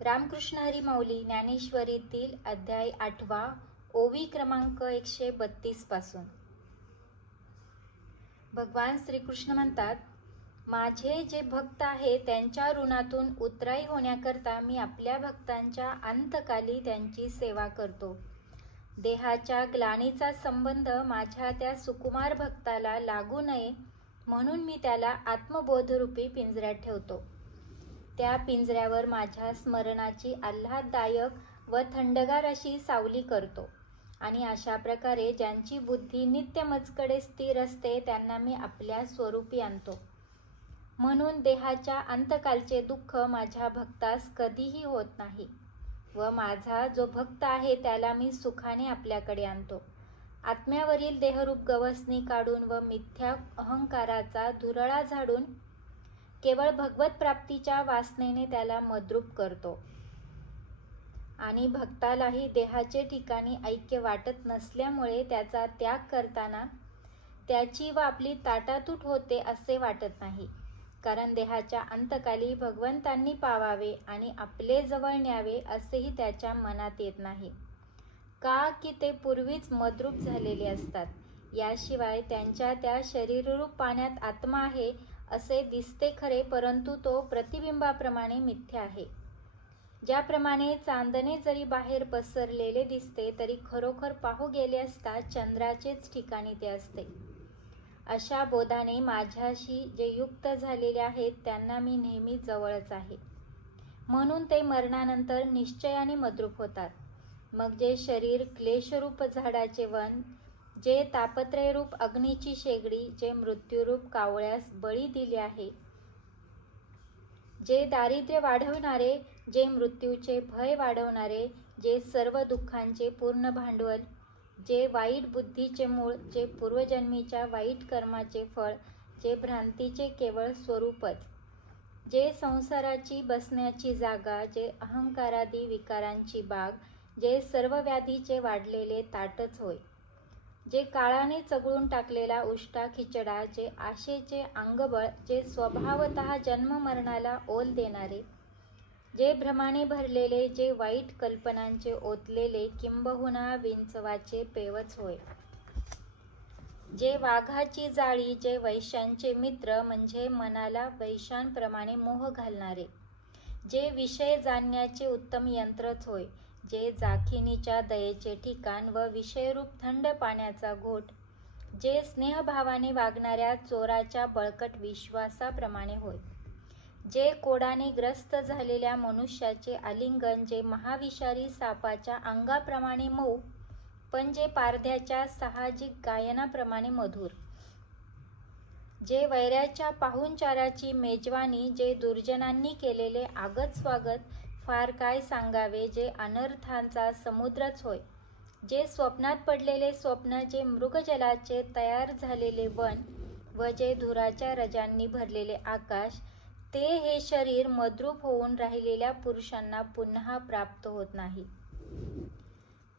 रामकृष्ण हरी माऊली ज्ञानेश्वरीतील अध्याय आठवा ओवी क्रमांक एकशे बत्तीसपासून. भगवान श्रीकृष्ण म्हणतात माझे जे भक्त आहे त्यांच्या ऋणातून उतराई होण्याकरता मी आपल्या भक्तांच्या अंतकाली त्यांची सेवा करतो. देहाच्या ग्लानीचा संबंध माझ्या त्या सुकुमार भक्ताला लागू नये म्हणून मी त्याला आत्मबोधरूपी पिंजऱ्यात ठेवतो. त्या पिंजऱ्यावर माझ्या स्मरणाची आल्हाददायक व थंडगार अशी सावली करतो. आणि अशा प्रकारे ज्यांची बुद्धी नित्य मजकडे स्थिर असते त्यांना मी आपल्या स्वरूपी आणतो. म्हणून देहाच्या अंतकालचे दुःख माझ्या भक्तास कधीही होत नाही व माझा जो भक्त आहे त्याला मी सुखाने आपल्याकडे आणतो. आत्म्यावरील देहरूप गवसणी काढून व मिथ्या अहंकाराचा धुरळा झाडून केवळ भगवत प्राप्तीच्या वासनेने त्याला मद्रूप करतो. आणि भक्तालाही देहाचे ठिकाणी ऐक्य वाटत नसल्यामुळे त्याचा त्याग करताना त्याची व आपली ताटातूट होते असे वाटत नाही. कारण देहाच्या अंतकाली भगवंतांनी पावावे आणि आपले जवळ न्यावे असेही त्याच्या मनात येत नाही. का की ते पूर्वीच मद्रूप झालेले असतात? याशिवाय त्यांच्या त्या शरीररूप पाण्यात आत्मा आहे असे दिसते खरे परंतु तो प्रतिबिंबाप्रमाणे मिथ्या आहे. ज्याप्रमाणे चांदणे जरी बाहेर पसरलेले दिसते तरी खरोखर पाहू गेले असता चंद्राचेच ठिकाणी ते असते. अशा बोधाने माझ्याशी जे युक्त झालेले आहेत त्यांना मी नेहमी जवळच आहे. म्हणून ते मरणानंतर निश्चयाने मद्रूप होतात. मग जे शरीर क्लेशरूप झाडाचे वन जे तापत्रयरूप अग्नीची शेगडी जे मृत्यूरूप कावळ्यास बळी दिले आहे. जे दारिद्र्य वाढवणारे जे मृत्यूचे भय वाढवणारे जे सर्व दुःखांचे पूर्ण भांडवल जे वाईट बुद्धीचे मूळ जे पूर्वजन्मीच्या वाईट कर्माचे फळ जे भ्रांतीचे केवळ स्वरूपच जे संसाराची बसण्याची जागा जे अहंकारादी विकारांची बाग जे सर्व व्याधीचे वाढलेले ताटच होय. जे काळाने चगळून टाकलेला उष्टा खिचडा जे आशेचे अंगबळ जे स्वभावत जन्ममरणाला ओल देणारे जे भ्रमाने भरलेले जे वाईट कल्पनांचे ओतलेले किंबहुना विंचवाचे पेवच होय. जे वाघाची जाळी जे वैश्यांचे मित्र म्हणजे मनाला वैशांप्रमाणे मोह घालणारे जे विषय जाणण्याचे उत्तम यंत्रच होय. जे जाखिनीच्या दयेचे ठिकाण व विषयरूप थंड पाण्याचा घोट जे स्नेहभावाने वागणाऱ्या चोराच्या बळकट विश्वासाप्रमाणे होय जे कोडाने ग्रस्त झालेल्या मनुष्याचे आलिंगन जे महाविषारी सापाच्या अंगाप्रमाणे मऊ पण जे पारध्याच्या साहजिक गायनाप्रमाणे मधुर जे वैऱ्याच्या पाहुणचाराची मेजवानी जे दुर्जनांनी केलेले आगत स्वागत फार काय सांगावे जे अनर्थांचा समुद्रच होय? जे स्वप्नात पडलेले स्वप्न जे मृगजलाचे तयार झालेले वन व जे धुराच्या रजांनी भरलेले आकाश ते हे शरीर मद्रूप होऊन राहिलेल्या पुरुषांना पुन्हा प्राप्त होत नाही.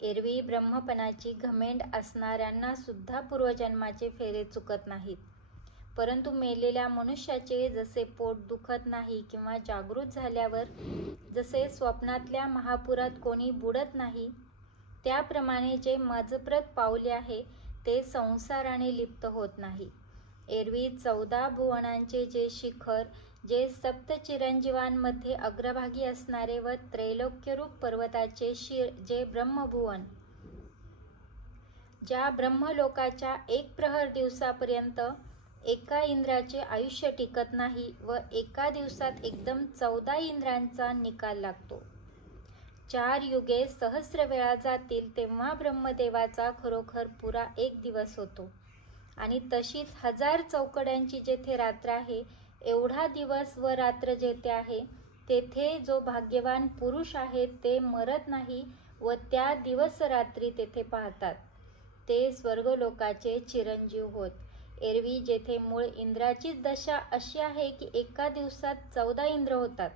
एरवी ब्रह्मपणाची घमेंड असणाऱ्यांना सुद्धा पूर्वजन्माचे फेरे चुकत नाहीत. परंतु मेलेल्या मनुष्याचे जसे पोट दुखत नाही किंवा जागृत झाल्यावर जसे स्वप्नातल्या महापुरात कोणी बुडत नाही त्याप्रमाणे जे मजप्रत पावले आहे ते संसाराने लिप्त होत नाही. एरवी चौदा भुवनांचे जे शिखर जे सप्त चिरंजीवांमध्ये अग्रभागी असणारे व त्रैलोक्यरूप पर्वताचे शिर जे ब्रह्मभुवन ज्या ब्रह्मलोकाच्या एक प्रहर दिवसापर्यंत एका इंद्राचे आयुष्य टिकत नाही व एका दिवसात एकदम चौदा इंद्रांचा निकाल लागतो. चार युगे सहस्र वेळा जातील तेव्हा ब्रह्मदेवाचा खरोखर पुरा एक दिवस होतो. आणि तशीच हजार चौकड्यांची जेथे रात्र आहे एवढा दिवस व रात्र जेथे आहे तेथे जो भाग्यवान पुरुष आहे ते मरत नाही व त्या दिवस रात्री तेथे पाहतात. ते स्वर्गलोकाचे चिरंजीव होत. एरवी जेथे मूळ इंद्राचीच दशा अशी आहे की एका दिवसात चौदा इंद्र होतात.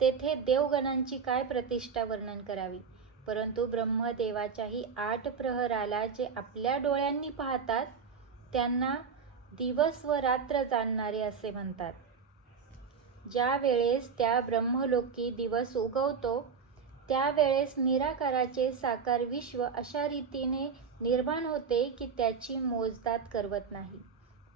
तेथे देवगणांची काय प्रतिष्ठा वर्णन करावी? परंतु ब्रह्मदेवाच्याही आठ प्रहराला जे आपल्या डोळ्यांनी पाहतात त्यांना दिवस व रात्र जाणणारे असे म्हणतात. ज्या वेळेस त्या ब्रह्मलोकी दिवस उगवतो त्यावेळेस निराकाराचे साकार विश्व अशा रीतीने निर्माण होते की त्याची मोजदात करवत नाही.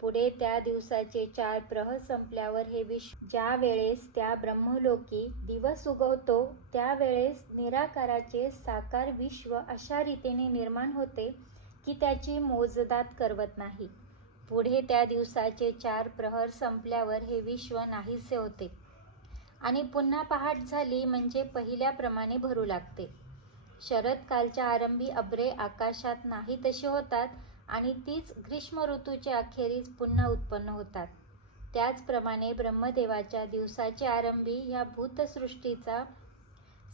पुढे त्या दिवसाचे चार प्रहर संपल्यावर हे विश्व ज्या वेळेस त्या ब्रह्मलोकी दिवस उगवतो त्यावेळेस निराकाराचे साकार विश्व अशा रीतीने निर्माण होते की त्याची मोजदात करवत नाही. पुढे त्या दिवसाचे चार प्रहर संपल्यावर हे विश्व नाहीसे होते. आणि पुन्हा पहाट झाली म्हणजे पहिल्याप्रमाणे भरू लागते. शरदकालच्या आरंभी अब्रे आकाशात नाही तशी होतात आणि तीच ग्रीष्म ऋतूच्या अखेरीस पुन्हा उत्पन्न होतात. त्याचप्रमाणे ब्रह्मदेवाच्या दिवसाच्या आरंभी ह्या भूतसृष्टीचा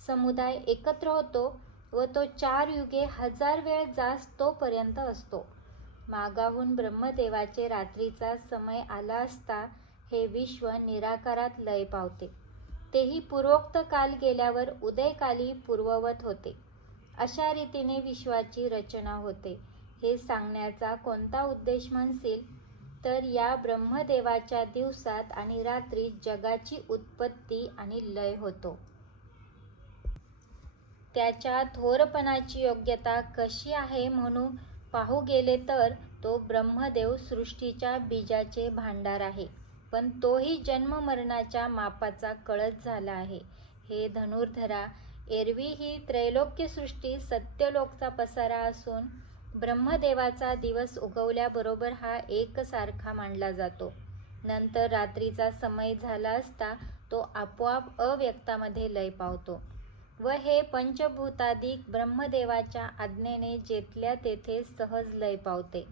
समुदाय एकत्र होतो व तो चार युगे हजार वेळ जास तोपर्यंत असतो. मागाहून ब्रह्मदेवाचे रात्रीचा समय आला असता हे विश्व निराकारात लय पावते. तेही पूर्वोक्त काल गेल्यावर उदयकाली पूर्ववत होते. अशा रीतीने विश्वाची रचना होते. हे सांगण्याचा कोणता उद्देश म्हणशील? तर या ब्रह्मदेवाच्या दिवसात आणि रात्री जगाची उत्पत्ती आणि लय होतो. त्याच्या थोरपणाची योग्यता कशी आहे म्हणून पाहू गेले तर तो ब्रह्मदेव सृष्टीच्या बीजाचे भांडार आहे पण तोही जन्ममरणाच्या मापाचा कळत झाला आहे. हे धनुर्धरा एरवी ही त्रैलोक्यसृष्टी सत्यलोकचा पसारा असून ब्रह्मदेवाचा दिवस उगवल्याबरोबर हा एकसारखा मानला जातो. नंतर रात्रीचा समय झाला असता तो आपोआप अव्यक्तामध्ये लय पावतो व हे पंचभूताधिक ब्रह्मदेवाच्या आज्ञेने जेथल्या तेथे सहज लय पावते.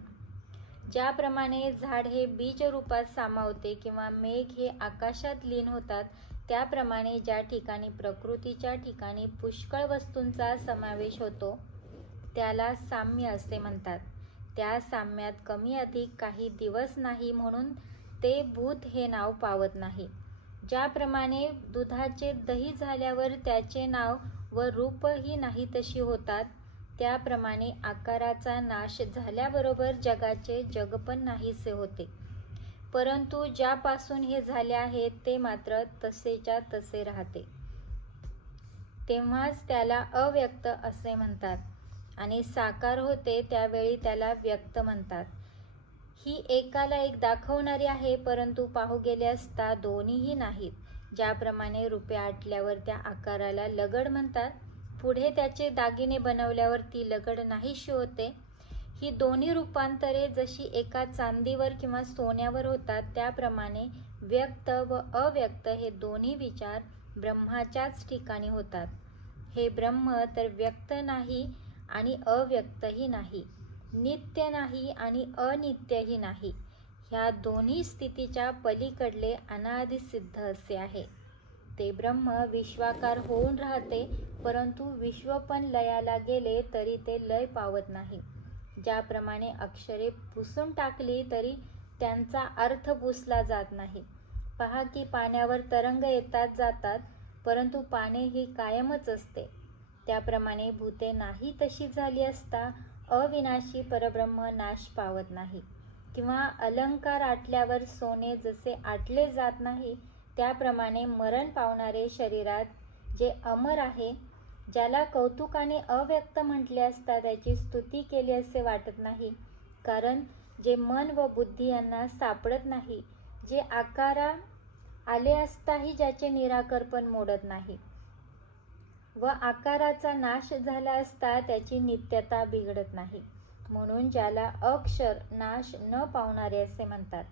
ज्याप्रमाणे झाड हे बीज रूपात सामावते किंवा मेघ हे आकाशात लीन होतात त्याप्रमाणे ज्या ठिकाणी प्रकृतीच्या ठिकाणी पुष्कळ वस्तूंचा समावेश होतो त्याला साम्य असे म्हणतात. त्या साम्यात कमी अधिक काही दिवस नाही म्हणून ते भूत हे नाव पावत नाही. ज्याप्रमाणे दुधाचे दही झाल्यावर त्याचे नाव व रूपही नाही तशी होतात त्याप्रमाणे आकाराचा नाश झाल्याबरोबर जगाचे जगपण नाहीसे होते. परंतु ज्यापासून हे झाले आहे ते मात्र तसेच्या तसे राहते. तेव्हाच त्याला अव्यक्त असे म्हणतात आणि साकार होते त्यावेळी त्याला व्यक्त म्हणतात. ही एकाला एक दाखवणारी आहे परंतु पाहू गेले असता दोन्हीही नाहीत. ज्याप्रमाणे रुपे आटल्यावर त्या आकाराला लगड म्हणतात पुढे त्याचे दागिने बनवल्यावर ती लगड नाहीशी होते. ही दोन्ही रूपांतरे जशी एका चांदीवर किंवा सोन्यावर होतात त्याप्रमाणे व्यक्त व अव्यक्त हे दोन्ही विचार ब्रह्माच्याच ठिकाणी होतात. हे ब्रह्म तर व्यक्त नाही आणि अव्यक्तही नाही नित्य नाही आणि अनित्यही नाही. ह्या दोन्ही स्थितीच्या पलीकडले अनादिसिद्ध असे आहे. ते ब्रह्म विश्वाकार होऊन राहते परंतु विश्व पण लयाला गेले तरी ते लय पावत नाही. ज्याप्रमाणे अक्षरे पुसून टाकली तरी त्यांचा अर्थ पुसला जात नाही. पहा की पाण्यावर तरंग येतात जातात परंतु पाणी ही कायमच असते. त्याप्रमाणे भूते नाही तशी झाली असता अविनाशी परब्रह्म नाश पावत नाही. किंवा अलंकार आटल्यावर सोने जसे आटले जात नाही त्याप्रमाणे मरण पावणारे शरीरात जे अमर आहे ज्याला कौतुकाने अव्यक्त म्हटले असता त्याची स्तुती केली असे वाटत नाही. कारण जे मन व बुद्धी यांना सापडत नाही जे आकारा आले असताही ज्याचे निराकरपण मोडत नाही. व आकाराचा नाश झाला असता त्याची नित्यता बिघडत नाही. म्हणून ज्याला अक्षर नाश न पावणारे असे म्हणतात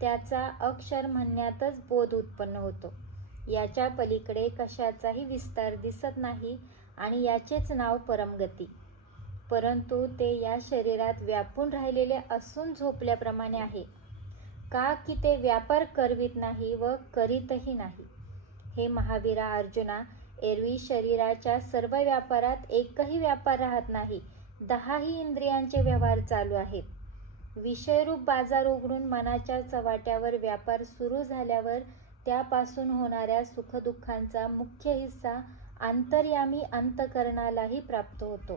त्याचा अक्षर म्हणण्यातच बोध उत्पन्न होतो. याच्या पलीकडे कशाचाही विस्तार दिसत नाही आणि याचेच नाव परमगती. परंतु ते या शरीरात व्यापून राहिलेले असून झोपल्याप्रमाणे आहे. का की ते व्यापार करवित नाही व करीतही नाही? हे महावीरा अर्जुना एरवी शरीराच्या सर्व व्यापारात एकही व्यापार राहत नाही. दहाही इंद्रियांचे व्यवहार चालू आहेत. विषयरूप बाजार उघडून मनाच्या चवाट्यावर व्यापार सुरू झाल्यावर त्यापासून होणाऱ्या सुखदुःखांचा मुख्य हिस्सा अंतर्यामी अंतकरणालाही प्राप्त होतो.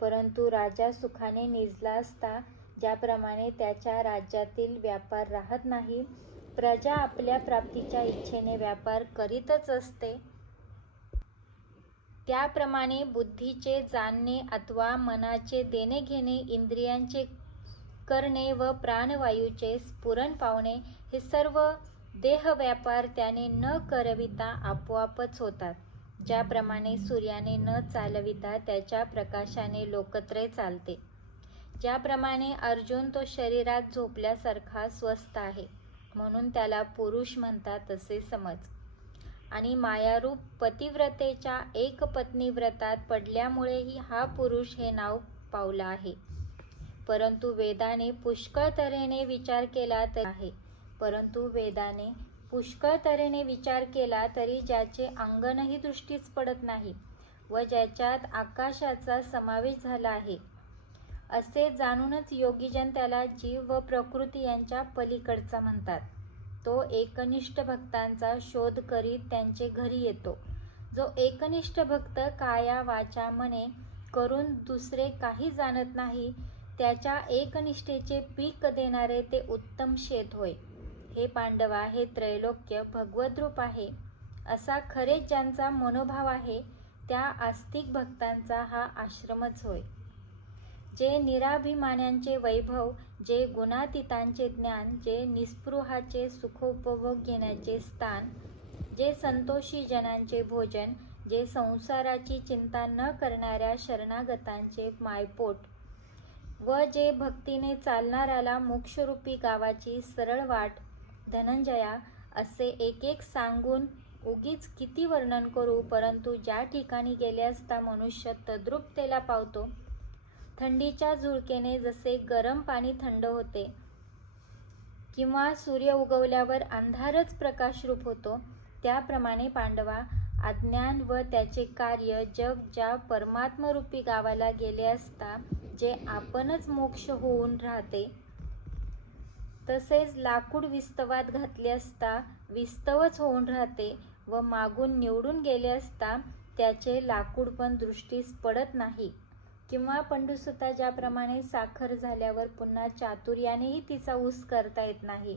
परंतु राजा सुखाने निजला असता ज्याप्रमाणे त्याच्या राज्यातील व्यापार राहत नाही प्रजा आपल्या प्राप्तीच्या इच्छेने व्यापार करीतच असते. त्याप्रमाणे बुद्धीचे जाणणे अथवा मनाचे देणे घेणे इंद्रियांचे करणे व प्राणवायूचे स्फुरण पावणे हे सर्व देह व्यापार त्याने न करविता आपोआपच होतात. ज्याप्रमाणे सूर्याने न चालविता त्याच्या प्रकाशाने लोकत्रय चालते. ज्याप्रमाणे अर्जुन तो शरीरात झोपल्यासारखा स्वस्थ आहे म्हणून त्याला पुरुष म्हणतात असे समज. आणि मायारूप पतिव्रतेच्या एक पत्नी व्रतात पडल्यामुळेही हा पुरुष हे नाव पावलं आहे. परंतु वेदाने पुष्कळ तऱ्हेने विचार केला तर आहे परंतु वेदाने पुष्कळ तऱ्हेने विचार केला तरी ज्याचे अंगणही दृष्टीच पडत नाही व ज्याच्यात आकाशाचा समावेश झाला आहे. असे जाणूनच योगीजन त्याला जीव व प्रकृती यांच्या पलीकडचा म्हणतात. तो एकनिष्ठ भक्तांचा शोध करीत त्यांचे घरी येतो. जो एकनिष्ठ भक्त काया वाचा मने करून दुसरे काही जाणत नाही त्याच्या एकनिष्ठेचे पीक देणारे ते उत्तम शेत होय. हे पांडवा हे त्रैलोक्य भगवद्रूप आहे. असा खरेच ज्यांचा मनोभाव आहे त्या आस्तिक भक्तांचा हा आश्रमच होय. जे निराभिमान्यांचे वैभव जे गुणातीतांचे ज्ञान जे निस्पृहाचे सुखोपभोग घेण्याचे स्थान जे संतोषी जनांचे भोजन जे संसाराची चिंता न करणाऱ्या शरणागतांचे मायपोट व जे भक्तीने चालणाऱ्याला मोक्षरूपी गावाची सरळ वाट धनंजया असे एक एक सांगून उगीच किती वर्णन करू परंतु ज्या ठिकाणी गेले असता मनुष्य तद्रुपतेला पावतो. थंडीच्या झुळकेने जसे गरम पाणी थंड होते किंवा सूर्य उगवल्यावर अंधारच प्रकाशरूप होतो त्याप्रमाणे पांडवा अज्ञान व त्याचे कार्य जग ज्या परमात्मरूपी गावाला गेले असता जे आपणच मोक्ष होऊन राहते तसेच लाकूड विस्तवात घातले असता विस्तवच होऊन राहते व मागून निवडून गेले असता त्याचे लाकूड पण दृष्टीस पडत नाही. किंवा पंडुसुता ज्याप्रमाणे साखर झाल्यावर पुन्हा चातुर्यानेही तिचा ऊस करता येत नाही.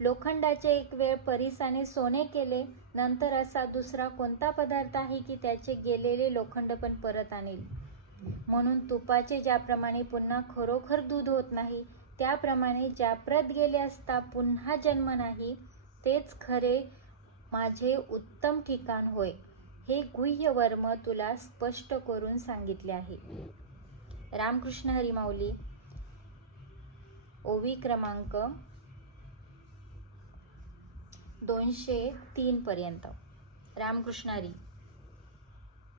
लोखंडाचे एक वेळ परिसाने सोने केले नंतर असा दुसरा कोणता पदार्थ आहे की त्याचे गेलेले लोखंड पण परत आणेल? म्हणून तुपाचे ज्याप्रमाणे पुन्हा खरोखर दूध होत नाही त्याप्रमाणे ज्या प्रत गेले असता पुन्हा जन्म नाही तेच खरे माझे उत्तम ठिकाण होय हे गुह्य वर्म तुला स्पष्ट करून सांगितले आहे. रामकृष्ण हरिमाऊली ओवी क्रमांक दोनशे तीन पर्यंत. रामकृष्ण हरी.